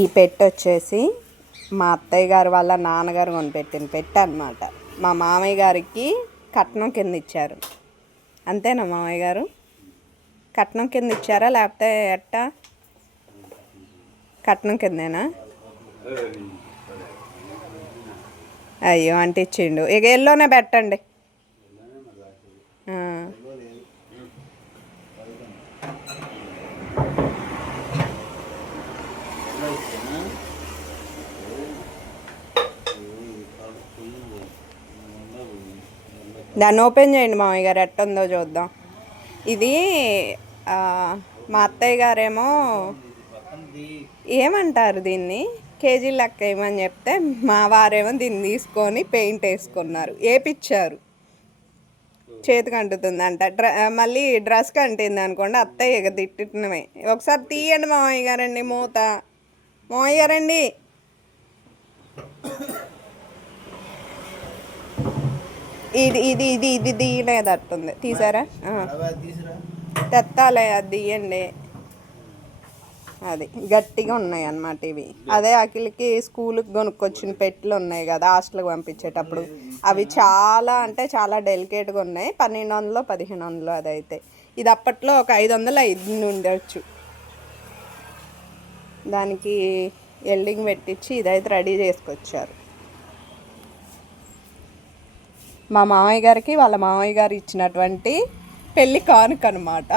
ఈ పెట్టు వచ్చేసి మా అత్తయ్య గారు వాళ్ళ నాన్నగారు కొనిపెట్టిన పెట్టు అనమాట. మా మామయ్య గారికి కట్నం కింద ఇచ్చారు. అంతేనా మామయ్య గారు? కట్నం కింద ఇచ్చారా లేకపోతే ఎట్టా? కట్నం కిందేనా? అయ్యో అంటే ఇచ్చిండు. ఇక ఎల్లోనే పెట్టండి. దాన్ని ఓపెన్ చేయండి మామయ్య గారు, ఎట్టుందో చూద్దాం. ఇది మా అత్తయ్య గారేమో ఏమంటారు దీన్ని, కేజీ లెక్క వేయమని చెప్తే మా వారేమో దీన్ని తీసుకొని పెయింట్ వేసుకున్నారు, వేపిచ్చారు. చేతికి అంటుతుందంట, మళ్ళీ డ్రెస్కి అంటింది అనుకోండి, అత్తయ్య ఇక తిట్టడమే. ఒకసారి తీయండి మామయ్య గారండి మూత. మామయ్య గారండి, ఇది ఇది ఇది ఇది తీయలేదట్టుంది. తీసారా? తెత్తాలే, అది తీయండి. అది గట్టిగా ఉన్నాయి అన్నమాట ఇవి. అదే అఖిల్కి స్కూల్కి కొనుక్కొచ్చిన పెట్లు ఉన్నాయి కదా హాస్టల్కి పంపించేటప్పుడు, అవి చాలా అంటే చాలా డెలికేట్గా ఉన్నాయి. 1200 1500 అదైతే. ఇది అప్పట్లో ఒక 500 5 ఉండొచ్చు. దానికి ఎల్డింగ్ పెట్టించి ఇదైతే రెడీ చేసుకొచ్చారు మా మామయ్య గారికి. వాళ్ళ మామయ్య గారు ఇచ్చినటువంటి పెళ్ళి కానుక అనమాట.